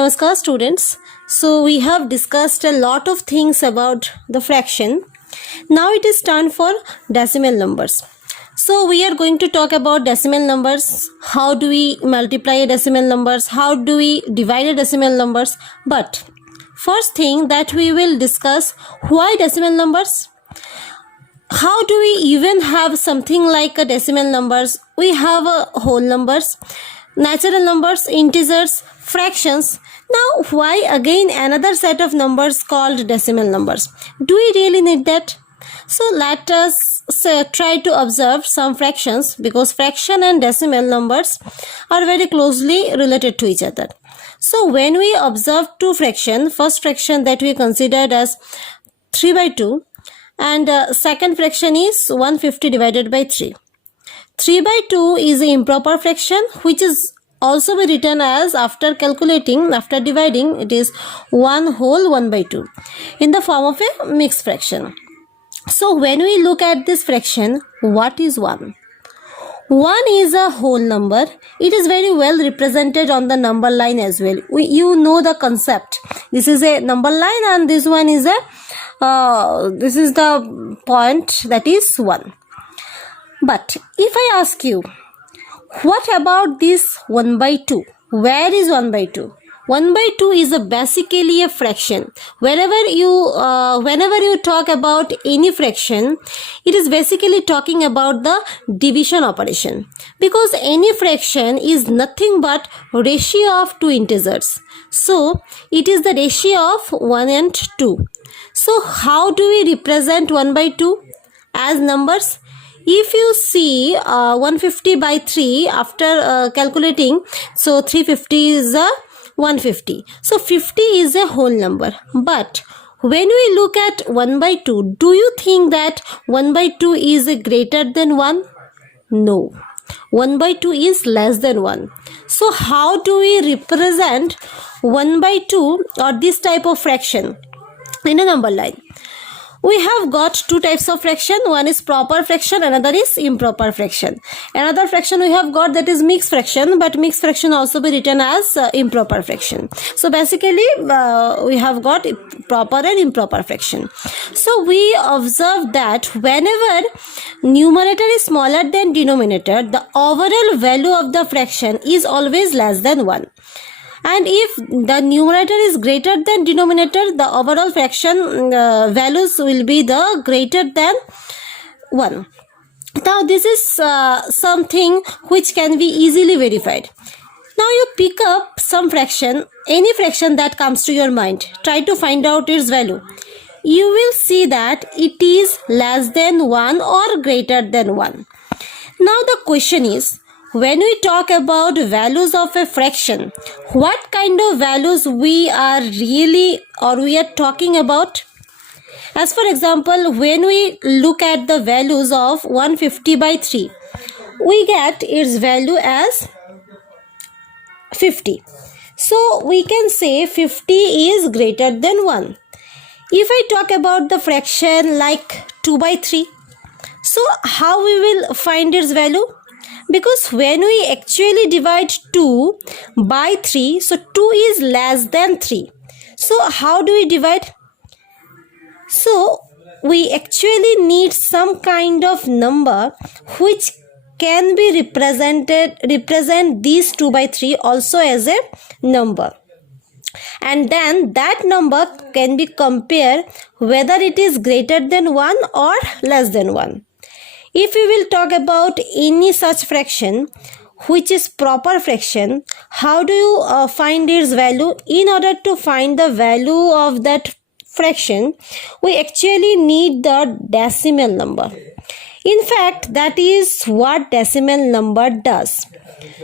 Namaskar students. So we have discussed a lot of things about the fraction. Now it is time for decimal numbers. So we are going to talk about decimal numbers. How do we multiply a decimal numbers? How do we divide a decimal numbers? But first thing that we will discuss, why decimal numbers? How do we even have something like a decimal numbers? We have whole numbers, natural numbers, integers, fractions. Now why again another set of numbers called decimal numbers? Do we really need that? So let us try to observe some fractions, because fraction and decimal numbers are very closely related to each other. So when we observe two fractions, first fraction that we considered as 3 by 2, and second fraction is 150 divided by 3. 3 by 2 is an improper fraction, which is also be written as, after calculating, after dividing, it is 1 whole 1 by 2 in the form of a mixed fraction. So when we look at this fraction, what is 1? 1 is a whole number. It is very well represented on the number line as well. You know the concept. This is a number line and this one is this is the point, that is 1. But if I ask you, what about this 1 by 2? Where is 1 by 2? 1 by 2 is basically a fraction. Whenever you talk about any fraction, it is basically talking about the division operation, because any fraction is nothing but ratio of two integers. So it is the ratio of 1 and 2. So how do we represent 1 by 2 as numbers? If you see 150 by 3 after calculating, so 350 is 150. So 50 is a whole number. But when we look at 1 by 2, do you think that 1 by 2 is greater than 1? No. 1 by 2 is less than 1. So how do we represent 1 by 2 or this type of fraction in a number line? We have got two types of fraction. One is proper fraction, another is improper fraction. Another fraction we have got, that is mixed fraction, but mixed fraction also be written as improper fraction. So basically we have got proper and improper fraction. So we observe that whenever numerator is smaller than denominator, the overall value of the fraction is always less than 1. And if the numerator is greater than denominator, the overall fraction values will be the greater than 1. Now this is something which can be easily verified. Now you pick up some fraction, any fraction that comes to your mind. Try to find out its value. You will see that it is less than 1 or greater than 1. Now the question is, when we talk about values of a fraction, what kind of values we are talking about? As for example, when we look at the values of 150 by 3, we get its value as 50. So we can say 50 is greater than 1. If I talk about the fraction like 2 by 3, so how we will find its value? Because when we actually divide 2 by 3, so 2 is less than 3. So how do we divide? So we actually need some kind of number which can be represent these 2 by 3 also as a number. And then that number can be compared whether it is greater than 1 or less than 1. If we will talk about any such fraction which is proper fraction, how do you find its value? In order to find the value of that fraction, we actually need the decimal number. In fact, that is what decimal number does.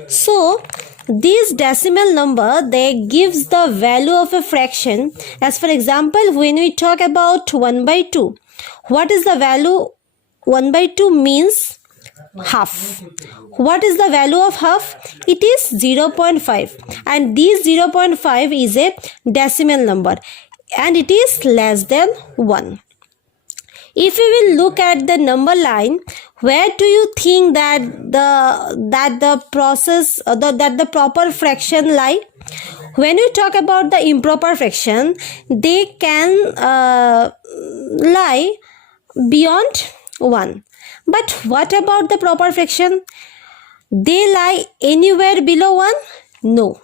So this decimal number, they gives the value of a fraction. As for example, when we talk about 1 by 2, what is the value? 1 by 2 means half. What is the value of half? It is 0.5, and this 0.5 is a decimal number and it is less than 1. If we will look at the number line, where do you think that the proper fraction lie? When we talk about the improper fraction, they can lie beyond 1. But what about the proper fraction? They lie anywhere below 1? No,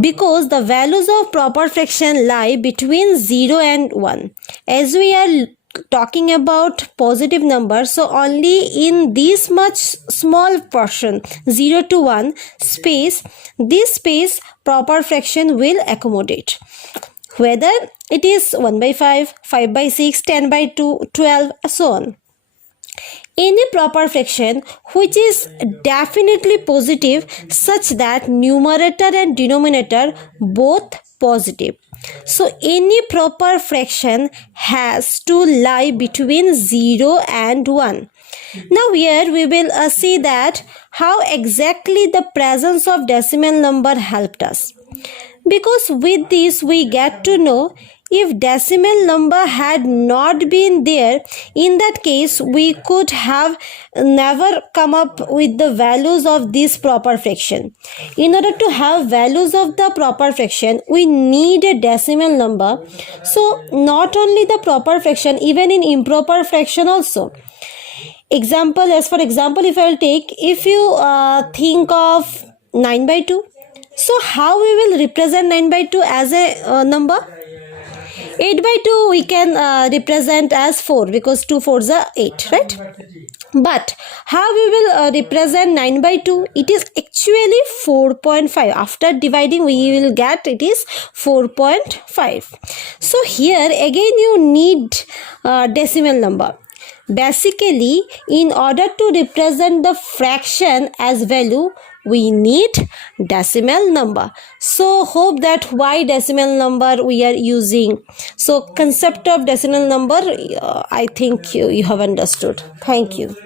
because the values of proper fraction lie between 0 and 1. As we are talking about positive numbers, so only in this much small portion, 0 to 1 space, this space proper fraction will accommodate, whether it is 1 by 5, 5 by 6, 10 by 2, 12, so on. Any proper fraction which is definitely positive, such that numerator and denominator both positive. So any proper fraction has to lie between 0 and 1. Now here we will see that how exactly the presence of decimal number helped us. Because with this we get to know, if decimal number had not been there, in that case we could have never come up with the values of this proper fraction. In order to have values of the proper fraction, we need a decimal number. So not only the proper fraction, even in improper fraction also. As for example, if I will take, if you think of 9 by 2, so how we will represent 9 by 2 as a number? 8 by 2 we can represent as 4, because 2 4s are 8, right? But how we will represent 9 by 2? It is actually 4.5. After dividing we will get it is 4.5. So here again you need decimal number. Basically, in order to represent the fraction as value, we need decimal number. So hope that why decimal number we are using. So concept of decimal number, I think you have understood. Thank you.